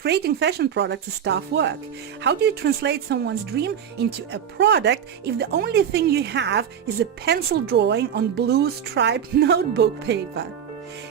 Creating fashion products is tough work. How do you translate someone's dream into a product if the only thing you have is a pencil drawing on blue striped notebook paper?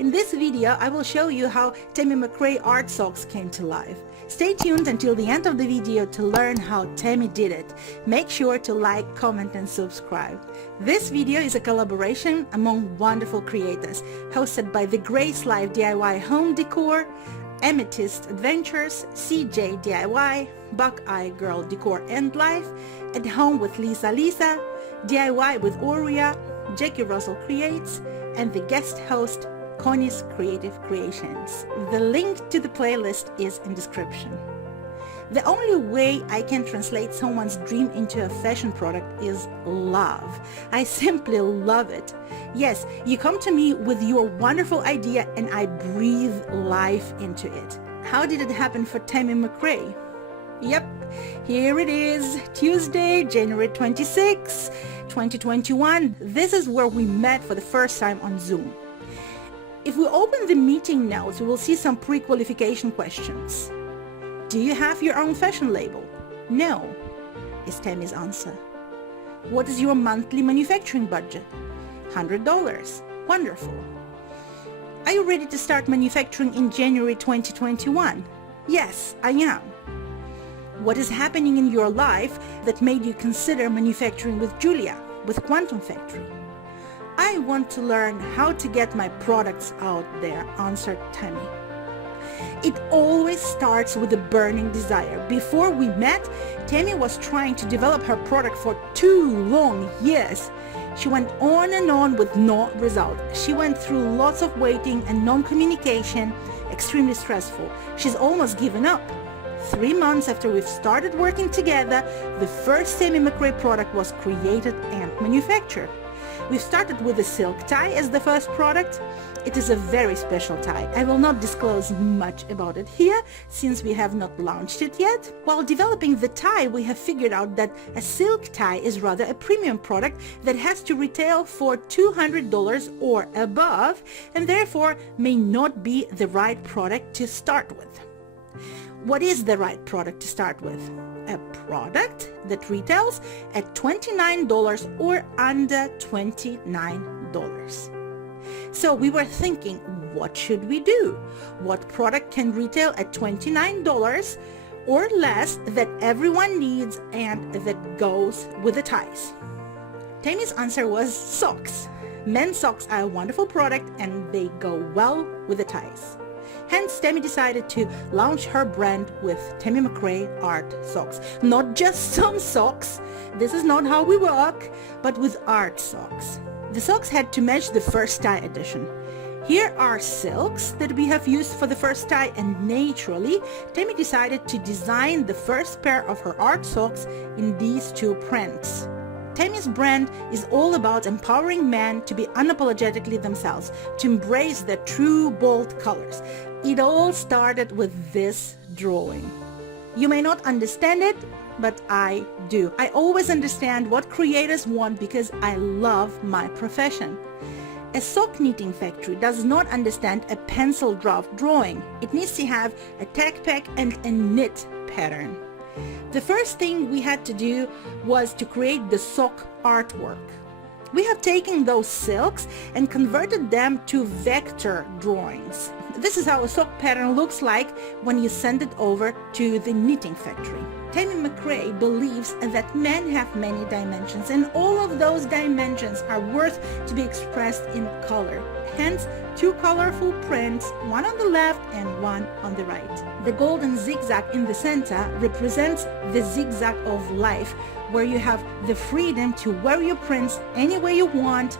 In this video, I will show you how Tammy McCray art socks came to life. Stay tuned until the end of the video to learn how Tammy did it. Make sure to like, comment and subscribe. This video is a collaboration among wonderful creators, hosted by the Grace Life DIY Home Decor, Amethyst Adventures, CJ DIY, Buckeye Girl Decor and Life, At Home with Lisa, DIY with Aurea, Jackie Russell Creates, and the guest host Connie's Creative Creations. The link to the playlist is in description. The only way I can translate someone's dream into a fashion product is love. I simply love it. Yes, you come to me with your wonderful idea and I breathe life into it. How did it happen for Tammy McCray? Yep, here it is, Tuesday, January 26, 2021. This is where we met for the first time on Zoom. If we open the meeting notes, we will see some pre-qualification questions. Do you have your own fashion label? No, is Tammy's answer. What is your monthly manufacturing budget? $100. Wonderful. Are you ready to start manufacturing in January 2021? Yes, I am. What is happening in your life that made you consider manufacturing with Julia, with Quantum Factory? I want to learn how to get my products out there, answered Tammy. It always starts with a burning desire. Before we met, Tammy was trying to develop her product for 2 long years. She went on and on with no result. She went through lots of waiting and non-communication, extremely stressful. She's almost given up. 3 months after we've started working together, the first Tammy McCray product was created and manufactured. We started with a silk tie as the first product. It is a very special tie. I will not disclose much about it here since we have not launched it yet. While developing the tie, we have figured out that a silk tie is rather a premium product that has to retail for $200 or above and therefore may not be the right product to start with. What is the right product to start with? A product that retails at $29 or under $29. So we were thinking, what should we do? What product can retail at $29 or less that everyone needs and that goes with the ties? Tammy's answer was socks. Men's socks are a wonderful product and they go well with the ties. Hence, Tammy decided to launch her brand with Tammy McCray art socks. Not just some socks, this is not how we work, but with art socks. The socks had to match the first tie edition. Here are silks that we have used for the first tie, and naturally, Tammy decided to design the first pair of her art socks in these 2 prints. Tammy's brand is all about empowering men to be unapologetically themselves, to embrace their true, bold colors. It all started with this drawing. You may not understand it, but I do. I always understand what creators want because I love my profession. A sock knitting factory does not understand a pencil draft drawing. It needs to have a tack pack and a knit pattern. The first thing we had to do was to create the sock artwork. We have taken those silks and converted them to vector drawings. This is how a sock pattern looks like when you send it over to the knitting factory. Tammy McCray believes that men have many dimensions and all of those dimensions are worth to be expressed in color. Hence, 2 colorful prints, one on the left and one on the right. The golden zigzag in the center represents the zigzag of life, where you have the freedom to wear your prints any way you want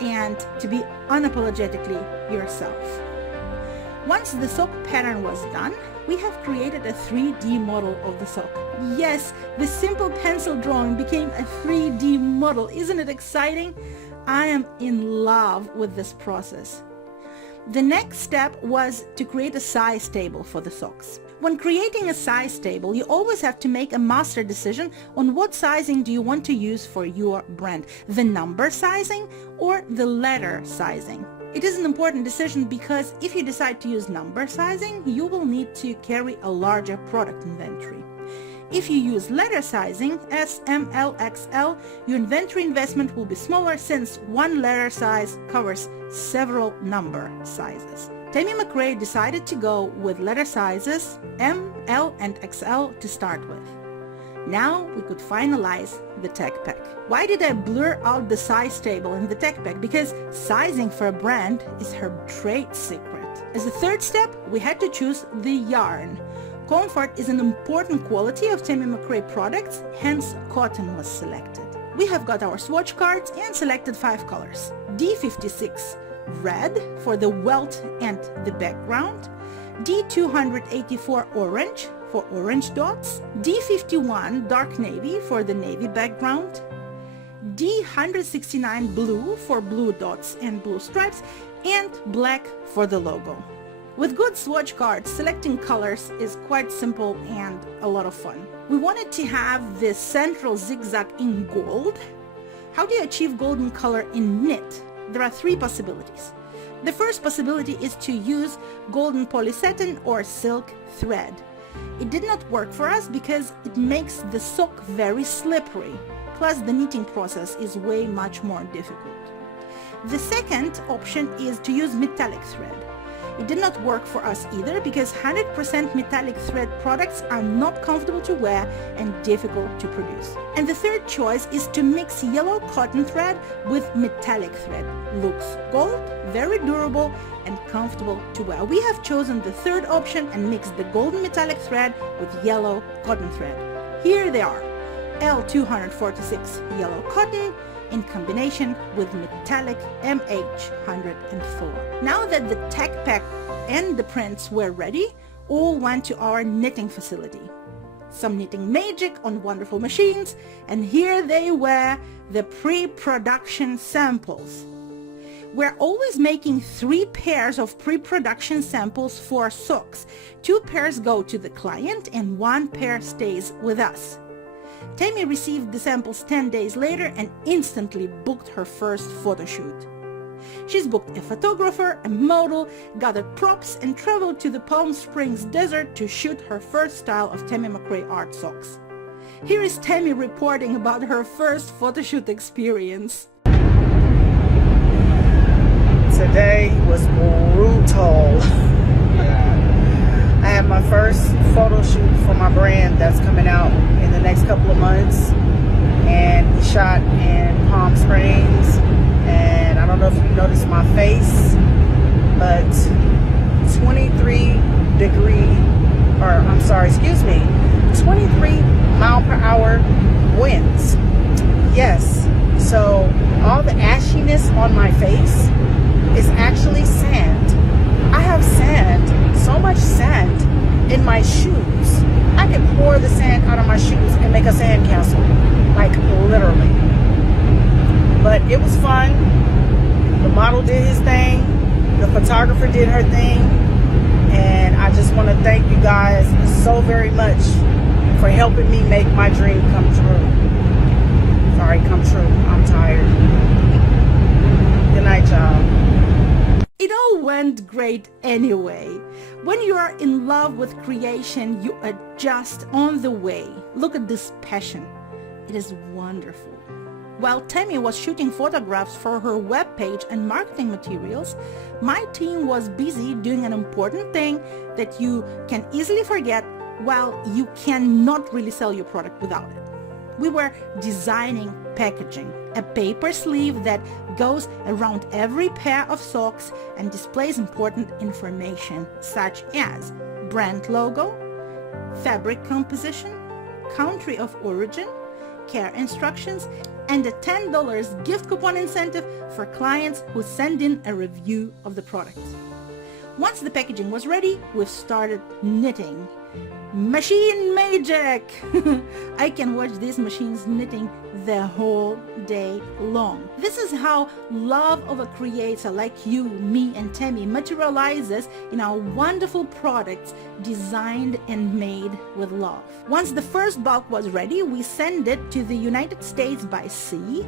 and to be unapologetically yourself. Once the sock pattern was done, we have created a 3D model of the sock. Yes, the simple pencil drawing became a 3D model. Isn't it exciting? I am in love with this process. The next step was to create a size table for the socks. When creating a size table, you always have to make a master decision on what sizing do you want to use for your brand, the number sizing or the letter sizing. It is an important decision because if you decide to use number sizing, you will need to carry a larger product inventory. If you use letter sizing, S, M, L, XL, your inventory investment will be smaller since one letter size covers several number sizes. Tammy McCray decided to go with letter sizes M, L, and XL to start with. Now we could finalize the tech pack. Why did I blur out the size table in the tech pack? Because sizing for a brand is her trade secret. As a third step, we had to choose the yarn. Comfort is an important quality of Tammy McCray products, hence cotton was selected. We have got our swatch cards and selected 5 colors. D56 red for the welt and the background, D284 orange for orange dots, D51 dark navy for the navy background, D169 blue for blue dots and blue stripes, and black for the logo. With good swatch cards, selecting colors is quite simple and a lot of fun. We wanted to have this central zigzag in gold. How do you achieve golden color in knit? There are 3 possibilities. The first possibility is to use golden polysatin or silk thread. It did not work for us because it makes the sock very slippery, plus the knitting process is way much more difficult. The second option is to use metallic thread. It did not work for us either because 100% metallic thread products are not comfortable to wear and difficult to produce. And the third choice is to mix yellow cotton thread with metallic thread. Looks gold, very durable and comfortable to wear. We have chosen the third option and mixed the golden metallic thread with yellow cotton thread. Here they are. L246 yellow cotton in combination with metallic MH104. Now that the tech pack and the prints were ready, all went to our knitting facility. Some knitting magic on wonderful machines, and here they were, the pre-production samples. We're always making 3 pairs of pre-production samples for socks. 2 pairs go to the client and 1 pair stays with us. Tammy received the samples 10 days later and instantly booked her first photo shoot. She's booked a photographer, a model, gathered props, and traveled to the Palm Springs desert to shoot her first style of Tammy McCray art socks. Here is Tammy reporting about her first photo shoot experience. Today was brutal. I had my first photo shoot for my brand that's coming out in the next couple of months, and we shot in Palm Springs. And I don't know if you noticed my face, but 23 mile per hour winds. Yes, so all the ashiness on my face is actually sand. I have sand, so much sand in my shoes. I can pour the sand out of my shoes and make a sand castle, like literally. But it was fun. The model did his thing. The photographer did her thing. And I just want to thank you guys so very much for helping me make my dream come true. Sorry, come true. I'm tired. Good night, y'all. It all went great anyway. When you are in love with creation, you are just on the way. Look at this passion. It is wonderful. While Tammy was shooting photographs for her webpage and marketing materials, my team was busy doing an important thing that you can easily forget while you cannot really sell your product without it. We were designing packaging, a paper sleeve that goes around every pair of socks and displays important information such as brand logo, fabric composition, country of origin, care instructions, and a $10 gift coupon incentive for clients who send in a review of the product. Once the packaging was ready, we started knitting. Machine magic! I can watch these machines knitting the whole day long. This is how love of a creator like you, me, and Tammy materializes in our wonderful products designed and made with love. Once the first bulk was ready, we sent it to the United States by sea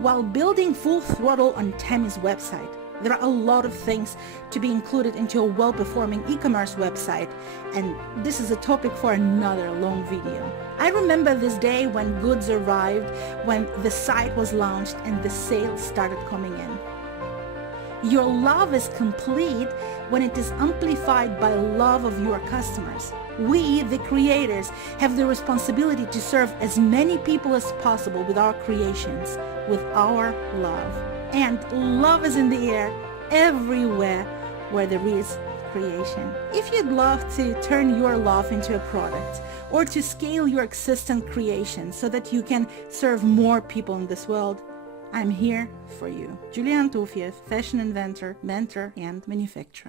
while building full throttle on Tammy's website. There are a lot of things to be included into a well-performing e-commerce website, and this is a topic for another long video. I remember this day when goods arrived, when the site was launched and the sales started coming in. Your love is complete when it is amplified by love of your customers. We, the creators, have the responsibility to serve as many people as possible with our creations, with our love. And love is in the air everywhere where there is creation. If you'd love to turn your love into a product or to scale your existing creation so that you can serve more people in this world, I'm here for you. Julia Antofiev, fashion inventor, mentor, and manufacturer.